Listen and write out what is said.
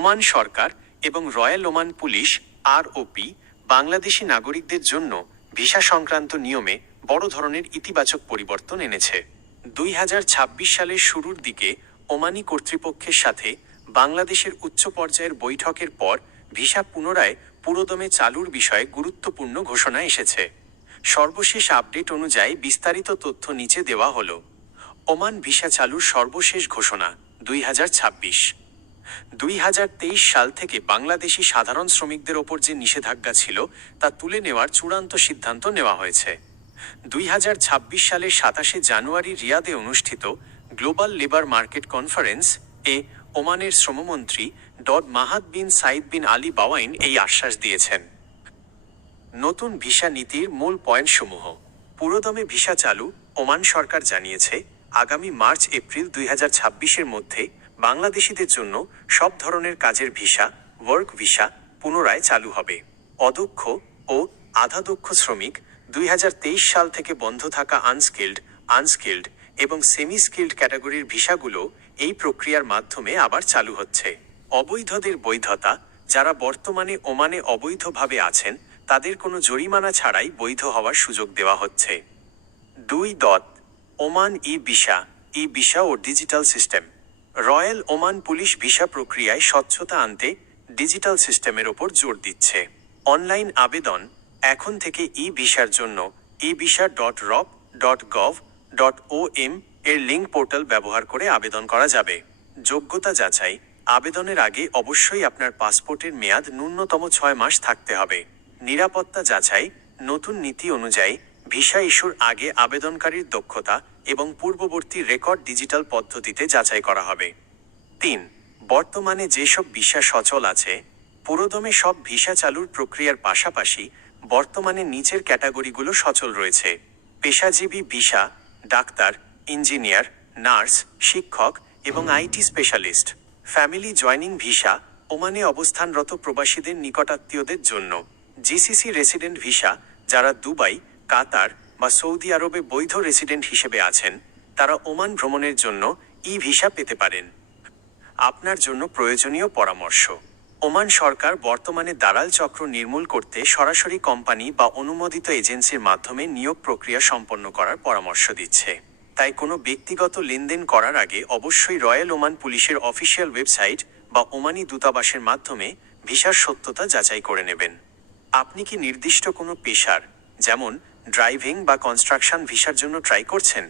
Oman সরকার এবং royal Oman police ROP Bangladeshi নাগরিকদের জন্য ভিসা সংক্রান্ত নিয়মে বড় ধরনের ইতিবাচক পরিবর্তন এনেছে। 2026 সালের শুরুর দিকে ওমানি কর্তৃপক্ষের সাথে বাংলাদেশের উচ্চ পর্যায়ের বৈঠকের পর ভিসা পুনরায় পুরোদমে চালুর বিষয়ে গুরুত্বপূর্ণ ঘোষণা এসেছে। সর্বশেষ আপডেট অনুযায়ী বিস্তারিত তথ্য নিচে দেওয়া হলো। ওমান ভিসা চালুর সর্বশেষ ঘোষণা 2023 সাল থেকে বাংলাদেশি সাধারণ শ্রমিকদের ওপর যে নিষেধাজ্ঞা ছিল তা তুলে নেওয়ার চূড়ান্ত সিদ্ধান্ত নেওয়া হয়েছে। 2026 সালের 27শে জানুয়ারি রিয়াদে অনুষ্ঠিত গ্লোবাল লেবার মার্কেট কনফারেন্স ওমানের শ্রমমন্ত্রী মাহাদ বিন সাইদ বিন আলী বাওয়াইন এই আশ্বাস দিয়েছেন। নতুন ভিসা নীতির মূল পয়েন্টসমূহ। পুরোদমে ভিসা চালু। ওমান সরকার জানিয়েছে আগামী মার্চ-এপ্রিল 2026-এর মধ্যে বাংলাদেশিদের জন্য সব ধরনের কাজের ভিসা, ওয়ার্ক ভিসা পুনরায় চালু হবে। অদক্ষ ও আধাদক্ষ শ্রমিক 2023 সাল থেকে বন্ধ থাকা আনস্কিল্ড এবং সেমি স্কিল্ড ক্যাটাগরির ভিসাগুলো এই প্রক্রিয়ার মাধ্যমে আবার চালু হচ্ছে। অবৈধদের বৈধতা। যারা বর্তমানে ওমানে অবৈধভাবে আছেন তাদের কোনো জরিমানা ছাড়াই বৈধ হওয়ার সুযোগ দেওয়া হচ্ছে। 2. ওমান ই-ভিসা ও digital system. Royal Oman police visa প্রক্রিয়ায় স্বচ্ছতা আনতে ডিজিটাল সিস্টেমের ওপর জোর দিচ্ছে। অনলাইন আবেদন। এখন থেকে ই-ভিসার জন্য evisa.rop.gov.om এর লিঙ্ক পোর্টাল ব্যবহার করে আবেদন করা যাবে। যোগ্যতা যাচাই। আবেদনের আগে অবশ্যই আপনার পাসপোর্টের মেয়াদ ন্যূনতম 6 মাস থাকতে হবে। নিরাপত্তা যাচাই। নতুন নীতি অনুযায়ী ভিসা ইস্যুর আগে আবেদনকারীর দক্ষতা এবং পূর্ববর্তী রেকর্ড ডিজিটাল পদ্ধতিতে যাচাই করা হবে। 3. বর্তমানে যেসব ভিসা সচল আছে। পুরোদমে সব ভিসা চালুর প্রক্রিয়ার পাশাপাশি বর্তমানে নিচের ক্যাটাগরিগুলো সচল রয়েছে: পেশাজীবী ভিসা, ডাক্তার, ইঞ্জিনিয়ার, নার্স, শিক্ষক এবং IT specialist. Family joining visa. ওমানে অবস্থানরত প্রবাসীদের নিকটাত্মীয়দের জন্য। GCC resident visa. যারা দুবাই, কাতার বা সৌদি আরবে বৈধ রেসিডেন্ট হিসেবে আছেন তারা ওমান ভ্রমণের জন্য ই-ভিসা পেতে পারেন। আপনার জন্য প্রয়োজনীয় পরামর্শ। ওমান সরকার বর্তমানে দালাল চক্র নির্মূল করতে সরাসরি কোম্পানি বা অনুমোদিত এজেন্সির মাধ্যমে নিয়োগ প্রক্রিয়া সম্পন্ন করার পরামর্শ দিচ্ছে। তাই কোনো ব্যক্তিগত লেনদেন করার আগে অবশ্যই রয়্যাল ওমান পুলিশের অফিসিয়াল ওয়েবসাইট বা ওমানি দূতাবাসের মাধ্যমে ভিসার সত্যতা যাচাই করে নেবেন। আপনি কি নির্দিষ্ট কোনো পেশার, যেমন ড্রাইভিং বা কনস্ট্রাকশন ভিসার জন্য ট্রাই করছেন?